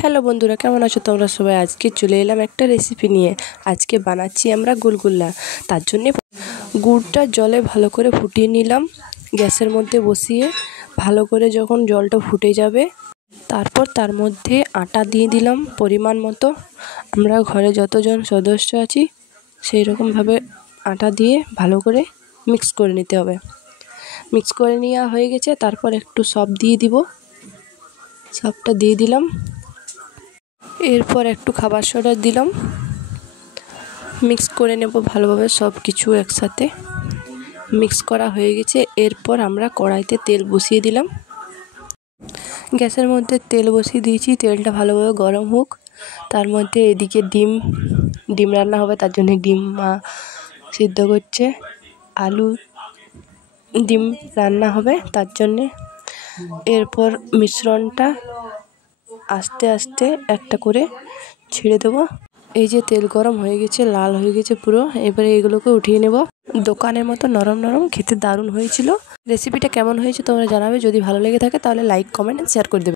Hello বন্ধুরা, কেমন আছো তোমরা সবাই? আজকে চলে এলাম একটা রেসিপি নিয়ে। আজকে বানাচ্ছি আমরা গুলগুল্লা। তার জন্যে গুড়টা জলে ভালো করে ফুটিয়ে নিলাম, গ্যাসের মধ্যে বসিয়ে। ভালো করে যখন জলটা ফুটে যাবে, তারপর তার মধ্যে আটা দিয়ে দিলাম পরিমাণ মতো। আমরা ঘরে যতজন সদস্য আছি সেই রকমভাবে আটা দিয়ে ভালো করে মিক্স করে নিতে হবে। মিক্স করে নেওয়া হয়ে গেছে, তারপর একটু সব দিয়ে দিব। সবটা দিয়ে দিলাম, এরপর একটু খাবার সোডা দিলাম। মিক্স করে নেব ভালোভাবে, সব কিছু একসাথে মিক্স করা হয়ে গেছে। এরপর আমরা কড়াইতে তেল বসিয়ে দিলাম। গ্যাসের মধ্যে তেল বসিয়ে দিয়েছি, তেলটা ভালোভাবে গরম হোক। তার মধ্যে এদিকে ডিম রান্না হবে, তার জন্য ডিম সিদ্ধ করছে। আলু ডিম রান্না হবে তার জন্যে। এরপর মিশ্রণটা আস্তে আস্তে একটা করে ছেড়ে দেবো। এই যে তেল গরম হয়ে গেছে, লাল হয়ে গেছে পুরো। এবারে এগুলোকে উঠিয়ে নেব। দোকানের মতো নরম নরম, খেতে দারুণ হয়েছিল। রেসিপিটা কেমন হয়েছে তোমরা জানাবে। যদি ভালো লেগে থাকে তাহলে লাইক, কমেন্ট, শেয়ার করে দেবে।